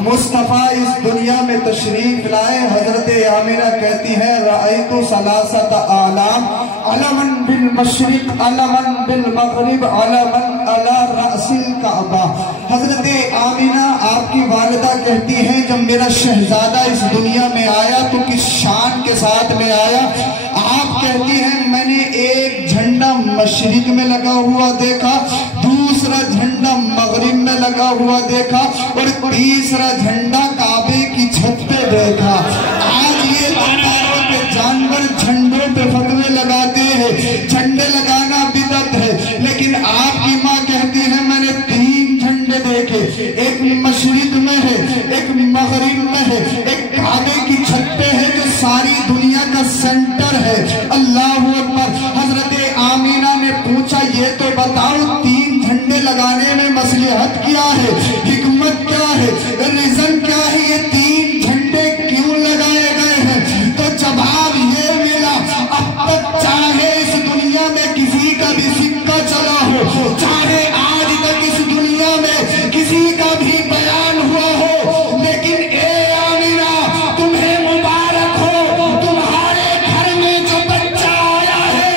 मुस्तफ़ा इस दुनिया में तशरीफ लाए। हजरत आमिना कहती है रअयतु सलासत आलाम अलमन बिल मशरिक अलमन बिल मगरिब अलमन अला रअसिल काबा। हजरत आमिना आपकी वालिदा कहती हैं जब मेरा शहजादा इस दुनिया में आया तो किस शान के साथ में आया। आप कहती हैं मैंने एक झंडा मशरिक में लगा हुआ देखा, दूसरा झंडा मगरिब में लगा हुआ देखा और तीसरा झंडा काबे की छत पे देखा। आज ये बाजारों पे जानवर झंडों पे फतवे लगाते हैं, झंडे लगाना बिदअत है, लेकिन आपकी माँ कहती है मैंने 3 झंडे देखे, एक मशरिक में है, एक मगरिब में है, एक काबे की छत पे है जो सारी दुनिया का सेंटर है। अल्लाहु अकबर। हजरत आमीना ने पूछा ये तो बताओ 3 झंडे लगाने में मसलहत क्या है, हिकमत क्या है, रीजन क्या है, ये 3 झंडे क्यों लगाए गए हैं। तो जवाब ये मिला अब तक चाहे इस दुनिया में किसी का भी सिक्का चला हो, चाहे आज तक इस दुनिया में किसी का भी बयान हुआ हो, लेकिन ए आमिना तुम्हें मुबारक हो, तुम्हारे घर में जो बच्चा आया है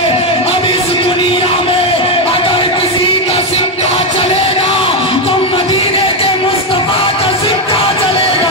अब इस दुनिया में अगर किसी का सिक्का चलेगा तो मदीने के मुस्तफा का सिक्का चलेगा।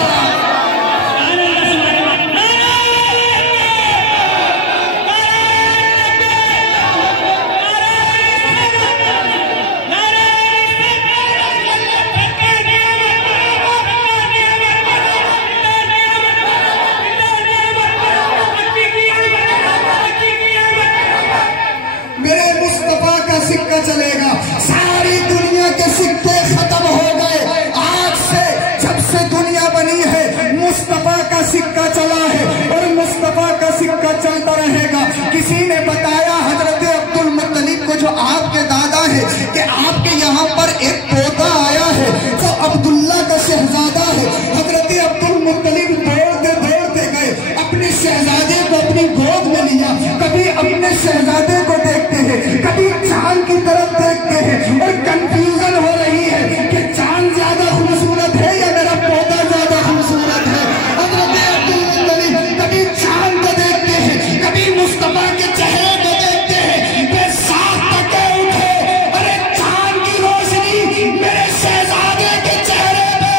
मेरे मुस्तफा का सिक्का चलेगा। सारी दुनिया के सिक्के खत्म हो गए। आज से जब से दुनिया बनी है मुस्तफा का सिक्का चला है और मुस्तफा का सिक्का चलता रहेगा। किसी ने बताया हजरत अब्दुल मुत्तलिब को जो आपके दादा है कि आपके यहाँ पर एक पोता आया है जो अब्दुल्ला का शहजादा है। हजरत अब्दुल मुत्तलिब दौड़ते दौड़ते गए, अपने शहजादे को अपनी गोद में लिया। कभी अपने शहजादे को देखते हैं, कभी चांद की तरफ देखते हैं और कंफ्यूजन हो रही है कि चांद ज्यादा खूबसूरत है या मेरा पोता ज्यादा खूबसूरत है। हजरत अब्दुल मुत्तलिब कभी चांद को देखते हैं, कभी मुस्तफा के चेहरे को देखते हैं, वे साथ तके उठे, अरे चांद की रोशनी मेरे शहजादे के चेहरे पे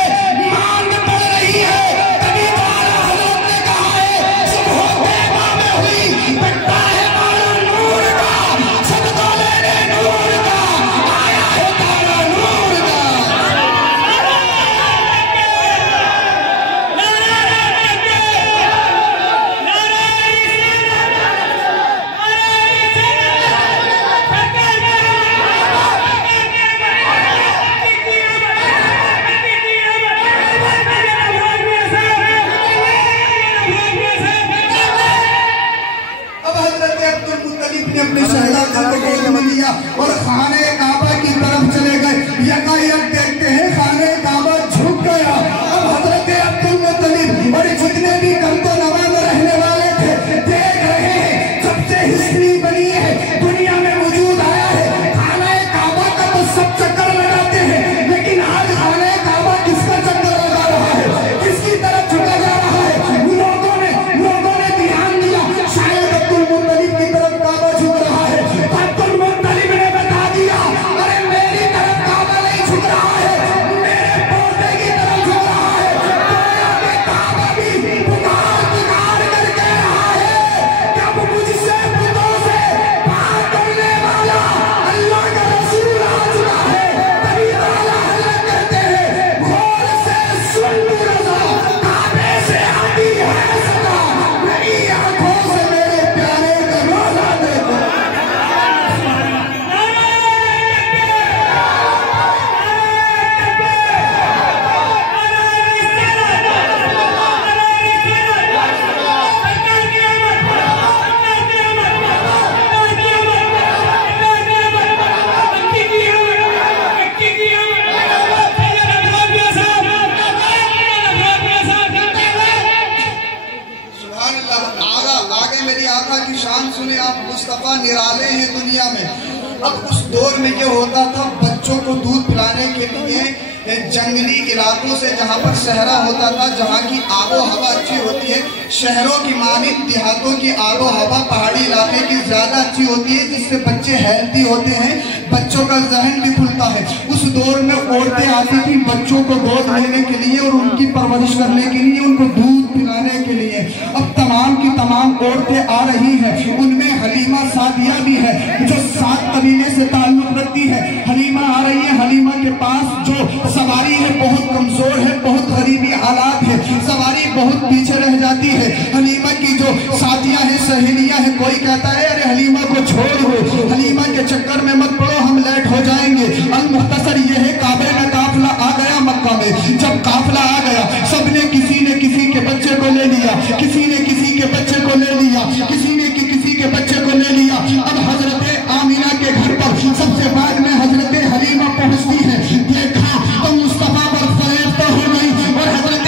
मांग पड़ रही है। कभी तारा हजरत ने कहा है सुबह तैबा में हुई बेटा है मारा नूर का, सदका लेने नूर का, आया है तारा नूर का। अब हजरत अब्दुल मुत्तलिब ने अपने शहजादे को गोद में लिया और खाने काबा की तरफ चले गए। यकायक देखते हैं खाने काबा झुक गया। अब हजरत अब्दुल मुत्तलिब और जितने भी कमतो नवा में रहने वाले थे देख रहे हैं जब से हिस्ट्री बनी है दुनिया में वजूद आया है। खाने काबा का तो सब चक्कर लगाते हैं, लेकिन आज खाने काबा किसका चक्कर लगा रहा है, किसकी तरफ झुका जा रहा है। लोगों ने ध्यान दिया शायद अब्दुल मुत्तलिब की तरफ काबा झुक रहा है। अब्दुल मुत्तलिब ने बता दिया अरे मेरी तरफ काबा नहीं झुक रहा है, मेरे पोते की तरफ झुक रहा है। गोया के काबा भी पुकार पुकार कर कह रहा है कब मुझसे पुतों से बात करने वाला अल्लाह का रसूल आ चुका है। तभी ताला हल्ला कहते हैं घोर से सुन रजा काबे से आती है सदा, मेरी आंखों से मेरे प्यारे का रोजा देखो। सुभान अल्लाह। आगे मेरी आका की शान सुने आप। मुस्तफा निराले हैं दुनिया में। अब उस दौर में ये होता था बच्चों को दूध पिलाने के लिए जंगली इलाकों से, जहाँ पर सहरा होता था, जहाँ की आबो हवा अच्छी होती है, शहरों की मानित देहातों की आबो हवा पहाड़ी इलाके की ज्यादा अच्छी होती है, जिससे बच्चे हेल्थी होते हैं, बच्चों का जहन भी खुलता है। उस दौर में औरतें आती थी बच्चों को गोद लेने के लिए और उनकी परवरिश करने के लिए, उनको दूध पिलाने के लिए। अब तमाम की तमाम औरतें आ रही हैं, उनमें हलीमा सादिया भी है जो 7 कबीले से ताल्लुक रखती है। हलीमा आ रही है, हलीमा के पास जो सवारी है बहुत कमजोर है, बहुत गरीबी हालात है, सवारी बहुत पीछे रह जाती है। हलीमा की जो साथियां हैं, सहेलियां हैं, कोई कहता है अरे हलीमा को छोड़ दो, हलीमा के चक्कर में मत पड़ो, हम लेट हो जाएंगे। अल-मुख्तसर ये है, काबे में काफिला आ गया मक्का में। जब काफिला आ गया, सबने किसी ने किसी के बच्चे को ले लिया, किसी ने किसी के बच्चे को ले लिया, किसी ने किसी के बच्चे को ले लिया। अब हजरत आमिना के घर पर सबसे बाद में हजरत हलीमा पहुंचती है। देखा तो मुस्तफा पर फरेब हो गई, और हजरत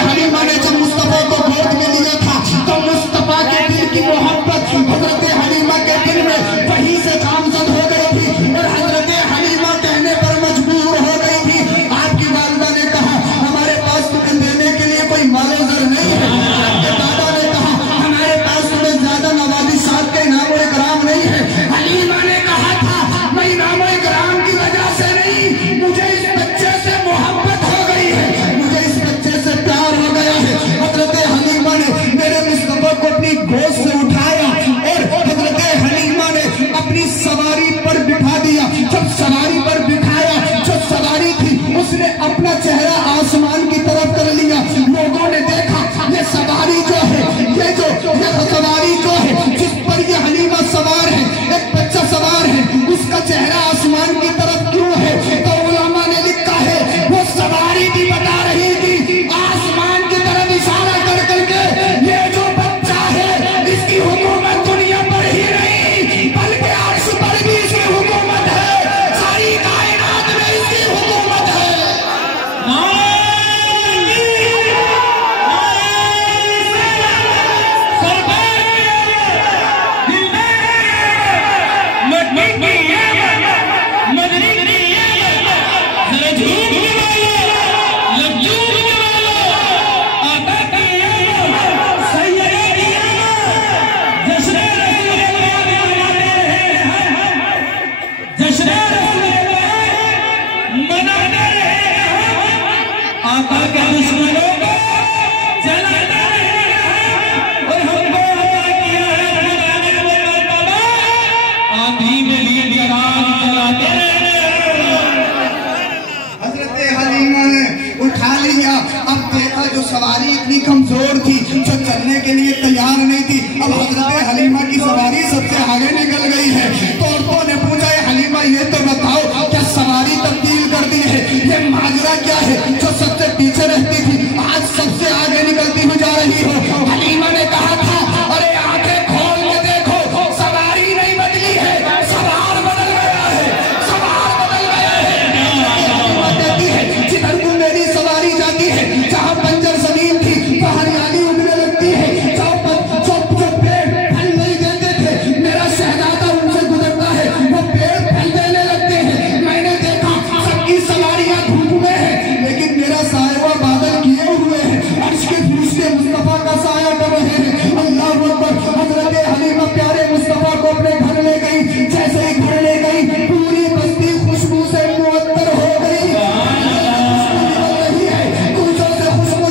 हलीमा ने जब मुस्तफा को गोद में लिया था तो मुस्तफा के दिल की मोहब्बत हजरत हलीमा के दिल में वहीं से नामजद हो गई थी, और हजरत हलीमा कहने पर मजबूर हो गई थी। आपकी वालिदा ने कहा हमारे पास तुम्हें देने के लिए कोई मालोजर नहीं है। आपके दादा ने कहा हमारे पास तुम्हें ज्यादा नवाजी साहब के इनाम और इकराम नहीं है। हलीमा ने कहा था मैं इनाम और इकराम की वजह से नहीं, मुझे इस बच्चे से मोहब्बत हो गई है, मुझे इस बच्चे से प्यार हो गया है। हजरत हलीमा ने मेरे मुस्तफा को अपनी गोद से उठाया और हजरत हलीमा ने अपनी सवारी पर बिठा दिया। जब सवारी पर बिठाया, जो सवारी थी उसने अपना चेहरा आसमान की तरफ कर लिया। लोगों ने देखा ये सवारी जो है, ये सवारी जो है जिस पर ये हलीमा सवार है, एक बच्चा सवार है, उसका चेहरा आसमान की तरफ क्यों है? तो उलमा ने लिखा है वो सवारी भी बता रही थी आसमान की तरफ इशारा कर करके, ये जो बच्चा है इसकी हुकूमत दुनिया पर ही नहीं बल्कि अर्श पर भी इसकी हुकूमत है, सारी कायनात में इसकी हुकूमत है। सवारी इतनी कमजोर थी, जो चलने के लिए तैयार नहीं थी। अब हजरत हलीमा की सवारी सबसे आगे निकल गई है। तो औरतों ने पूछा हलीमा ये तो बताओ क्या सवारी तब्दील कर दी है, ये माजरा क्या है? जो सबसे पीछे रहती थी आज सबसे आगे निकलती हुई जा रही हो। हलीमा ने कहा था अरे आंखें खोल के देखो, सवारी नहीं बदली है, सवार बदल गया है, सवार बदल गया है। कहती है जिधर को मेरी सवारी जाती है, जहाँ बंजर जमीन थी तो हरियाली उगने लगती है, जो पेड़ फल नहीं देते थे मेरा शहजादा उनसे गुजरता है, वो पेड़ फल देने लगते हैं। मैंने देखा सबकी सवारियां धूप में है, लेकिन मेरा साया बादल किए हुए हैं, अर्श के फरिश्ते मुस्तफा का साया कर रहे हैं। अल्लाह अकबर। हजरत हलीमा प्यारे मुस्तफा को अपने घर ले गई। जैसे ही घर ले गई पूरी बस्ती खुशबू से मुअत्तर हो गई। खुशबू निकल रही है, खुशबू से खुशबू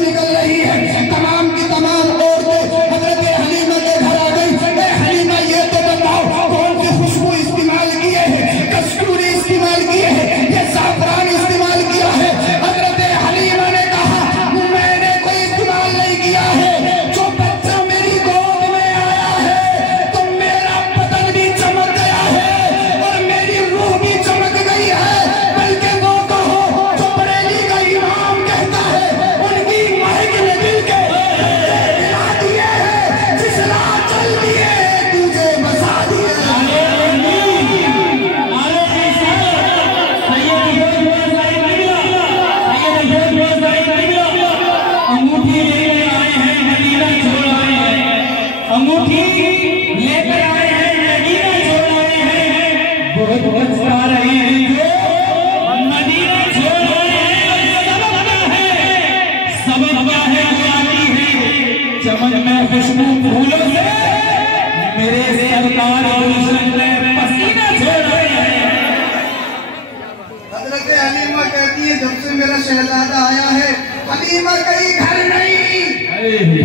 चमन में खुशबू फूलों से मेरे सरकार गुलशन में पसीना छोड़ा है। हजरत हलीमा कहती है जब से मेरा शहजादा आया है हलीमा कहीं घर नहीं,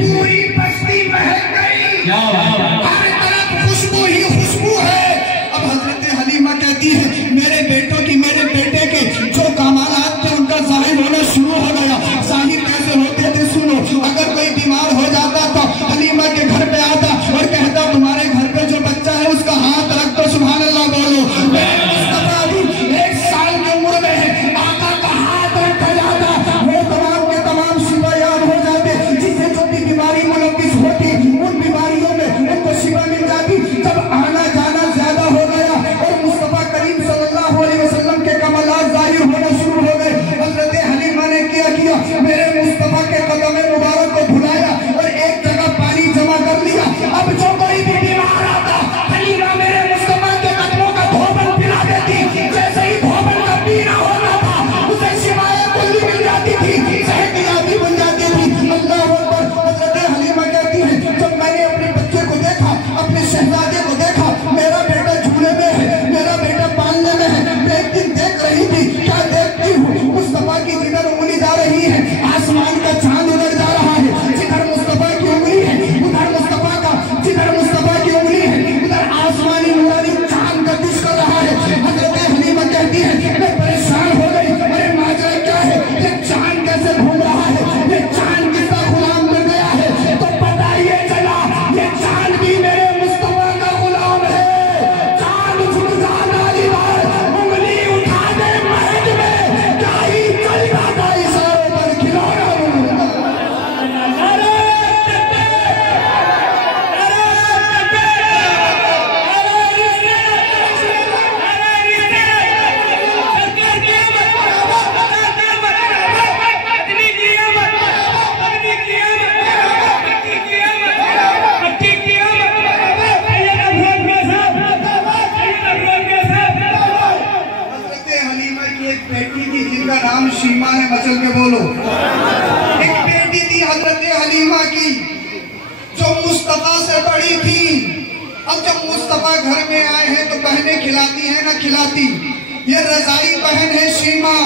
पूरी बस्ती महक गई, हर तरफ खुशबू ही खुशबू है। अब हजरत हलीमा कहती है मेरे बेटों की, मेरे बेटे के जो कमालात थे उनका जाहिर होना शुरू हो गया। जाहिर कैसे होते थे सुनो, अगर कोई बीमार हो जाता तो हलीमा के घर पे आता और कहता तुम्हारे घर पे जो बच्चा है उसका हाथ रख दो, सुभान अल्लाह बोलो। मुस्तफा भी 1 साल की उम्र में है, आका का हाथ रखा जाता, वो तमाम के तमाम शिफा याद हो जाते, जिसे जो भी बीमारी मुलविस होती उन बीमारियों में उनको शिफा मिल जाती। जब आना जाना ज्यादा हो गया और मुस्तफा करीम सल्लल्लाहु अलैहि वसल्लम के कमालात जाहिर होना शुरू हो गए, हजरत हलीमा ने क्या किया, मेरे मुस्तफा के कदम मुबारक को भुलाया और एक जगह पानी जमा कर लिया। अब जो कोई भी बीमार आता हलीमा मेरे मुस्तफा के कदमों का धोबन पिला देती, जैसे ही धोबन का पीना होता था उसे शिवाए कुल्ली मिल जाती थी, सेहतियाबी बन जाती थी। अल्लाहू अकबर। हजरत हलीमा कहती है जब मैंने अपने बच्चे को देखा, अपने शहजादे को देखा, मेरा बेटा झूले में है, मेरा बेटा पालने में है, मैं एक दिन देख रही थी, क्या देखती हूँ, मुस्तफा की जिधर उंगली जा रही है आसमान का चांद उधर जा रहा है, जिधर मुस्तफा की उंगली है उधर मुस्तफा का, जिधर मुस्तफा की उंगली है उधर आसमानी नूरानी चांद गर्दिश कर रहा है। हजरत हलीमा कहती है मैं परेशान हो गई, अरे माजरा क्या है, ये चांद कैसे घूम रहा है, ये चांद किसका गुलाम बन गया है। तो पता ये चला ये चांद भी मेरे मुस्तफा का गुलाम है। चांद झुक जाना उंगली उठा दे महज में, क्या ही चल जाता इशारों पर खिलौना। हलीमा की एक बेटी थी जिनका नाम शीमा है, मचल के बोलो। एक बेटी थी हजरत हलीमा की जो मुस्तफा से बड़ी थी। अब जब मुस्तफा घर में आए हैं तो बहनें खिलाती हैं ना खिलाती, ये रजाई बहन है शीमा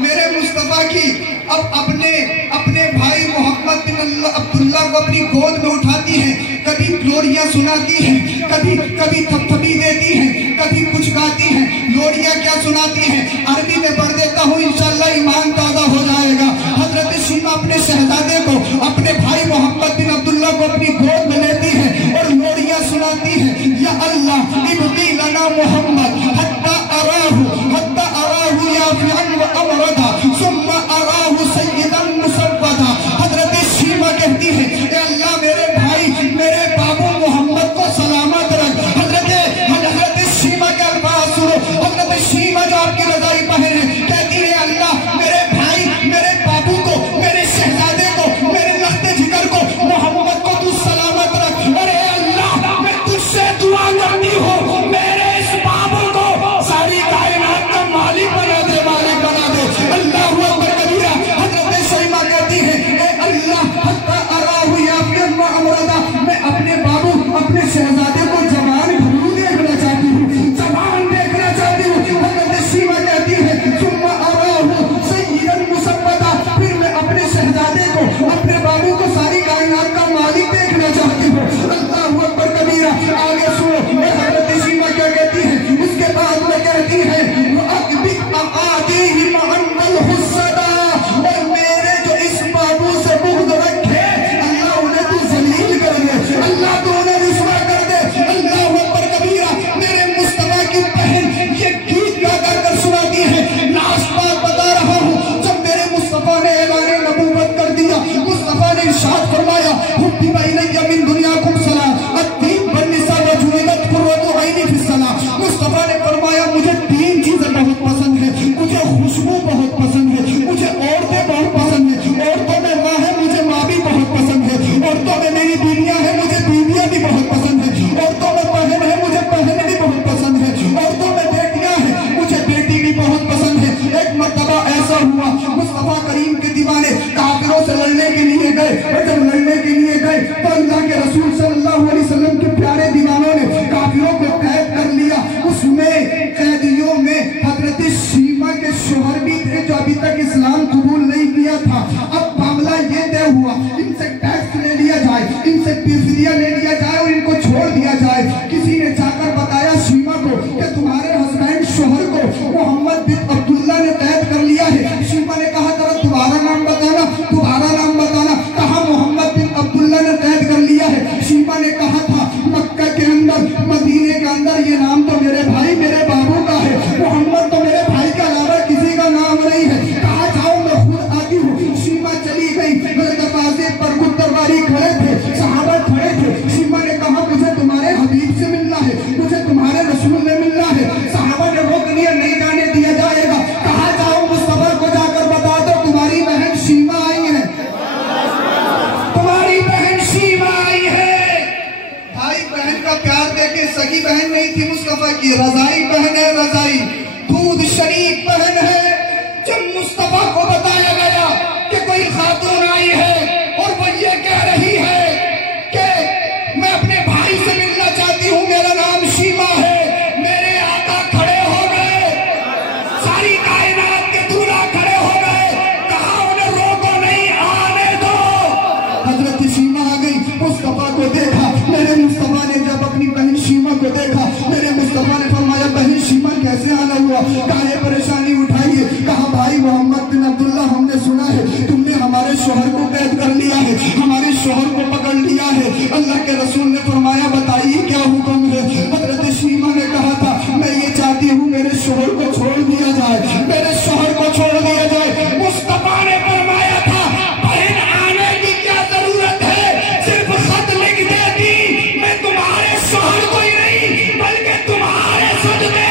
मेरे मुस्तफा की। अब अपने भाई मोहम्मद बिन अब्दुल्ला को अपनी गोद में उठाती है, कभी लोरियां सुनाती है, कभी थपथपी देती है, कभी कुछ गाती है। लोरियां क्या सुनाती है अरबी में पढ़ देता हूँ, इंशाल्लाह ईमान ताज़ा हो जाएगा। हजरत शीमा अपने शहजादे को, अपने भाई मोहम्मद बिन अब्दुल्ला को अपनी गोद में लेती है और लोरियां सुनाती है, या अल्लाह इब्दी लना मोहम्मद हत्ता अराहु याफिअन व अमरदा सुम्मा अराहु सय्यदन मुसव्वदा। हजरत शीमा कहती है ए अल्लाह मेरे भाई मेरे बाबू मोहम्मद को सलामत रख। हजरत शीमा के अल्फाज सुनो, हजरत शीमा जो आपकी रजाई पहन है कहती है अल्लाह मेरे भाई मेरे बाबू को, मेरे शहजादे को, मेरे लख्ते जिगर को, मोहम्मद को तू सलामत रख। अरे अल्लाह मैं तुझसे दुआ करती हूँ मेरे इस बाबू को सारी कायनात का मालिक बना दे, मालिक बना दे। अल्लाहू अकबर कबीरा। हजरत शीमा कहती है ए अल्लाह हत्ता अराहु याफिअन व अमरदा, मैं अपने बाबू अपने शहजादे को जवान घुंघरू देखना चाहती हूँ, जवान देखना चाहती हूँ। हजरत शीमा कहती है सुम्मा अराहु सय्यदन मुसव्वदा, फिर मैं अपने शहजादे को अपने बाबू को सारी कायनात का मालिक देखना चाहती हूँ। अल्लाहू अकबर कबीरा। आगे सुनो हजरत शीमा क्या कहती है, उसके बाद में कहती है और मेरे जो इस बाबू से बुग़्ज़ रखे अल्लाह उन्हें तू ज़लील कर दे, अल्लाह तू उन्हें रुस्वा कर दे। अल्लाहू अकबर कबीरा। मेरे मुस्तफा की बहन ये गीत गा कर सुनाती है। लास्ट बात बता रहा हूँ, जब मेरे मुस्तफा ने ऐलान नबूवत कर दिया, मुस्तफा ने इरशाद फरमाया हुब्बी बैनैया मिन दुनियाकुम सलाह अत्तीब वन्निसा व जुइलत कुर्रतु ऐनी फिस्सलाह। मुस्तफा ने फरमाया मुझे 3 चीजें बहुत पसंद है, मुझे खुशबू बहुत पसंद है, मुझे औरतें बहुत पसंद है, औरतों में माँ है मुझे माँ भी बहुत पसंद है, औरतों में मेरी बीवियां हैं मुझे बीवियां भी बहुत पसंद है, औरतों में बहन है मुझे बहन भी बहुत पसंद है, औरतों में बेटियां हैं मुझे बेटी भी बहुत पसंद है। एक मर्तबा ऐसा हुआ मुस्तफा करीम के दीवाने काफिरों से लड़ने के लिए गए और जब मुस्तफा की रजाई पहन है, रजाई दूध शरीक पहन है। जब मुस्तफा को बताया गया कि कोई खातून आई है और वो ये कह रही है कि मैं अपने भाई से मिलना चाहती हूँ, मेरा नाम शीमा है, मेरे आका खड़े हो गए, सारी कायनात के दूल्हा खड़े हो गए, कहा उन्हें रोको नहीं, आने दो। हजरत शीमा आ गई, मुस्तफा को देखा। मेरे मुस्तफा ने जब अपनी बहन शीमा को देखा, मेरे मुस्तफा ने फरमाया बहन शीमा कैसे आना हुआ, काहे परेशानी उठाइए। कहा भाई मोहम्मद बिन अब्दुल्ला, हमने सुना है तुमने हमारे शोहर को कैद कर लिया है, हमारे शोहर को पकड़ लिया है। अल्लाह के रसूल ने फरमाया बताइए क्या हुक्म है। हजरत शीमा ने कहा था मैं ये चाहती हूँ मेरे शोहर को छोड़ दिया जाए, मेरे शोहर को छोड़ दिया जाए। मुस्तफा ने फरमाया था बहन आने की क्या जरूरत है, सिर्फ खत लिख देती, मैं तुम्हारे शोहर को ही नहीं बल्कि तुम्हारे सदमे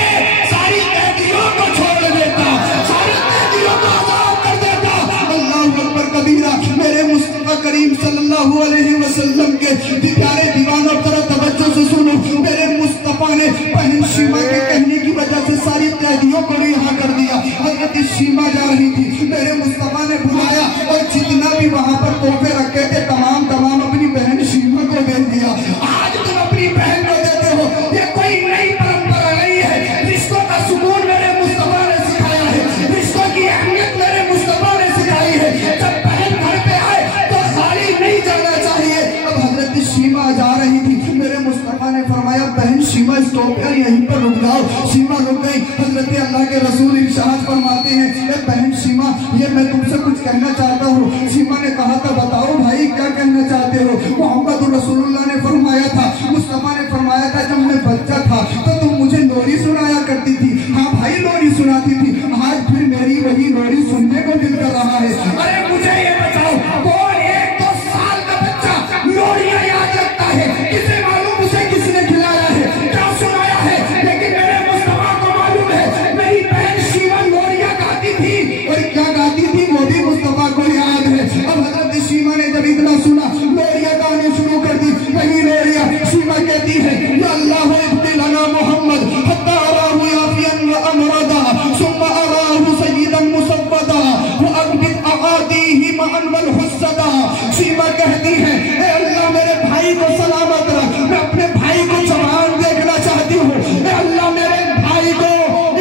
सारी कैदियों को छोड़ देता, सारी कैदियों को आजाद कर देता। अल्लाहू अकबर कबीरा। मेरे मुस्तफा करीम सल्लल्लाहु अलैहि वसल्लम के प्यारे दीवानों तरह तवज्जो से सुनो। मेरे मुस्तफा ने बहन शीमा के कहने की वजह से सारी कैदियों को रिहा कर दिया। हजरत शीमा जा रही थी, मेरे मुस्तफा ने बुलाया और जितना भी वहां पर तोहफे रखे थे तमाम अपनी बहन शीमा को दे दिया। आज तुम अपनी बहन को देते हो, ये कोई नई परंपरा नहीं है। रिश्तों का सुकून मेरे मुस्तफा ने सिखाया है, रिश्तों की अहमियत मेरे मुस्तफा ने सिखाई है। जब बहन घर पे आए तो खाली नहीं जाना चाहिए। अब हजरत शीमा जा रही थी, मेरे मुस्तफा ने फरमाया बहन शीमा स्टॉप कर यहीं पर रुक जाओ। शीमा रुक गई। हजरत अल्लाह के रसूल इरशाद फरमाते हैं बहन शीमा ये मैं तुमसे कुछ कहना चाहता हूँ। शीमा ने कहा था बताओ भाई क्या कहना चाहते हो। मोहम्मद रसूलुल्लाह ने फरमाया था, मुस्तफा ने फरमाया था जब मैं बच्चा था तो तुम मुझे लोरी सुनाया करती थी। हाँ भाई लोरी सुनाती थी, आज फिर मेरी वही लोरी सुनने को दिल कर रहा है। अरे मुझे ये बताओ कौन 1-2 साल का बच्चा लोरियां याद रखता है, किसे मालूम उसे किसने खिलाया है, क्या सुनाया है। लेकिन मेरे मुस्तफा को मालूम है मेरी बहन शीमा लोरियां गाती थी और क्या गाती थी वो भी मुस्तफा को याद है। अब हजरत शीमा ने जब इतना सुना लोरियां गाने शुरू कर दी। वही लोरियां शीमा कहती है या अल्लाह इब्तिलाना मोहम्मद हत्ता अराहु याफियन व अमरदा सुम्मा अराहु सय्यदन मुसव्वदा व अब्दित अआदीहि मअन वल हुस्सदा। शीमा कहती है ए अल्लाह मेरे भाई को सलामत रख, मैं अपने भाई को जवान देखना चाहती हूँ। ए अल्लाह मेरे भाई को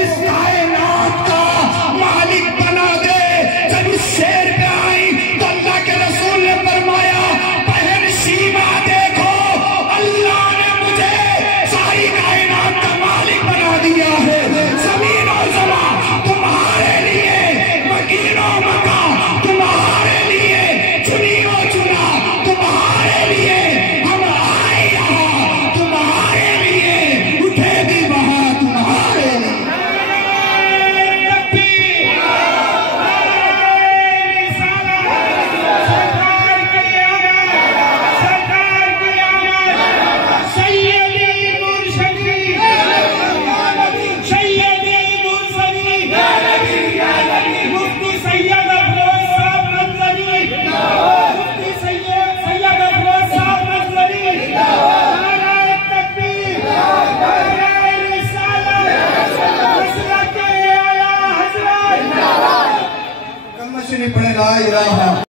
इस कायनात का मालिक बना दे। जब इस शेर पे आई तो अल्लाह के रसूल ने फरमाया बहन शीमा देखो अल्लाह ने मुझे सारी कायनात का मालिक बना दिया है। जमीन और ज़मीन तुम्हारे लिए, मकीन और मका तुम्हारे लिए, चुनी और चुना तुम्हारे लिए, हम आए यहाँ तुम्हारे लिए, उठे भी वहाँ तुम्हारे लिए। पढ़े ला इलाहा